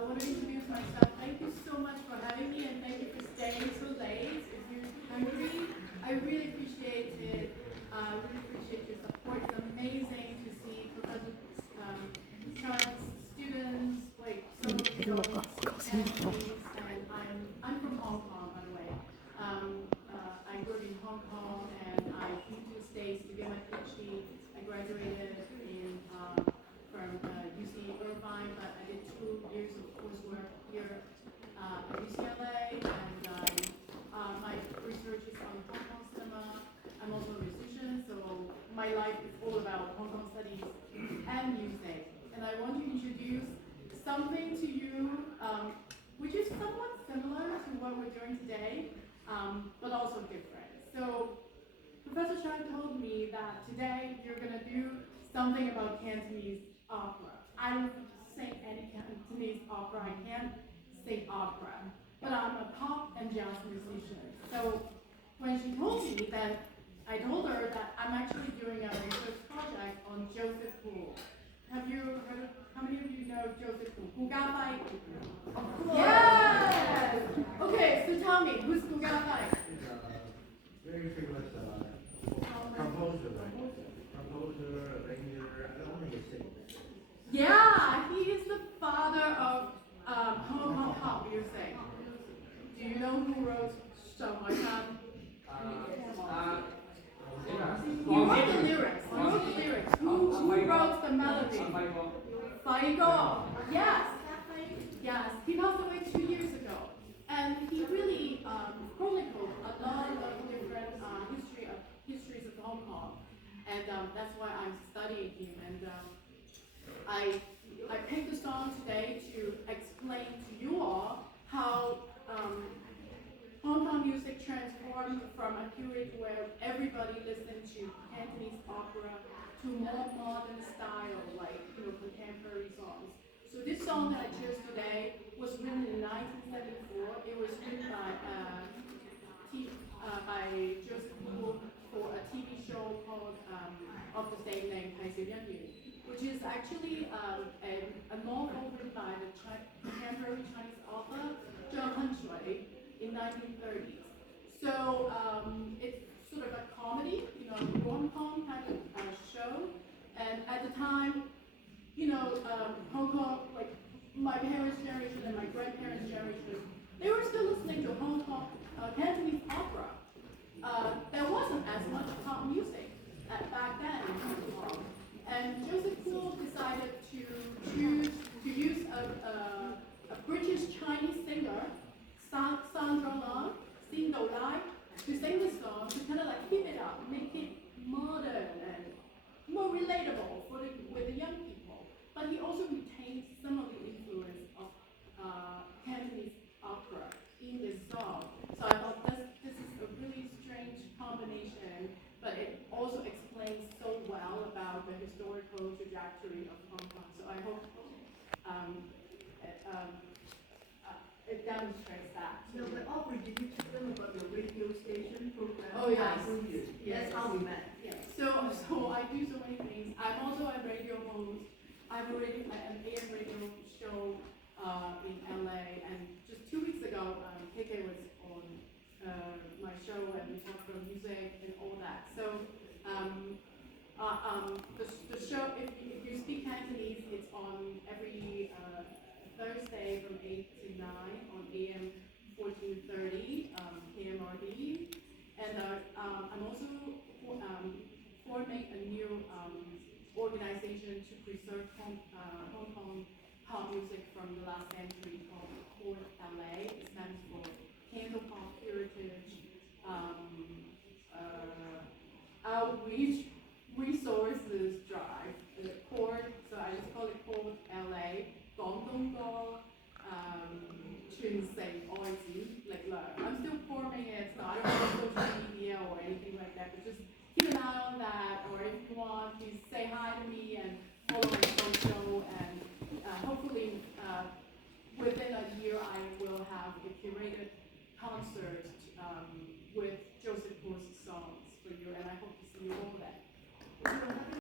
I want to introduce myself. Thank you so much for having me, and thank you for staying so late. If you're hungry, I really appreciate it. I really appreciate your support. It's amazing to see Professor Chang's students, like so Cantonese, and I'm from Hong Kong, by the way. I grew up in Hong Kong, and I came to the States to get my PhD. I graduated from UC Irvine, but I did 2 years of coursework here at UCLA, and my research is on Hong Kong cinema. I'm also a musician, so my life is all about Hong Kong studies and music. And I want to introduce something to you, which is somewhat similar to what we're doing today, but also different. So Professor Chang told me that today you're going to do something about Cantonese opera. I don't sing any Cantonese opera. I can't sing opera, but I'm a pop and jazz musician. So when she told me that, I told her that I'm actually doing a research project on Joseph Poole. Have you heard? How many of you know Joseph Poole? Gu Ga Bai? Of course. Yes. Okay, so tell me, who's Gu Ga Bai? Very famous composer, right? Composer, arranger, I don't think it's sing. Yeah, he is the father of Hong Kong pop music. Do you know who wrote So Much Time? He wrote the lyrics. He wrote the lyrics. Who wrote the melody? Faigo. Yes. Yes. He passed away 2 years ago. And he really chronicled a lot of different histories of Hong Kong. And that's why I'm studying him. And I picked the song today to explain to you all how Hong Kong music transformed from a period where everybody listened to Cantonese opera to more modern style, like contemporary songs. So this song that I chose today was written in 1974. It was written by Joseph Poole for a TV show called of the same name, which is actually a novel written by the contemporary Chinese author Zheng Henshui in 1930s. So it's sort of a comedy, rom-com kind of show. And at the time, Hong Kong, like my parents' generation and my grandparents' generation, they were still listening to Hong Kong Cantonese opera. There wasn't as much pop music back then in Hong Kong. And Joseph Poole decided to use a British Chinese singer, Sandra Lang, to sing this song, to kind of like keep it up, make it modern and more relatable with the young people. But he also retained some of the influence of Cantonese opera in this song. So I thought this is a really strange combination, but it also explains so well about the historical trajectory of Hong Kong. So I hope it demonstrates that. No, but Aubrey, did you tell them about your radio station program? Oh, yes. Yes. That's how we met. Yeah. So I do so many things. I'm also a radio host. I have an AM radio show in LA, and just 2 weeks ago, KK was on my show, and we talked about music and all that. So the show, if you speak Cantonese, it's on every Thursday from 8 to 9 on AM 1430 KMRD. And I'm also forming a new organization to preserve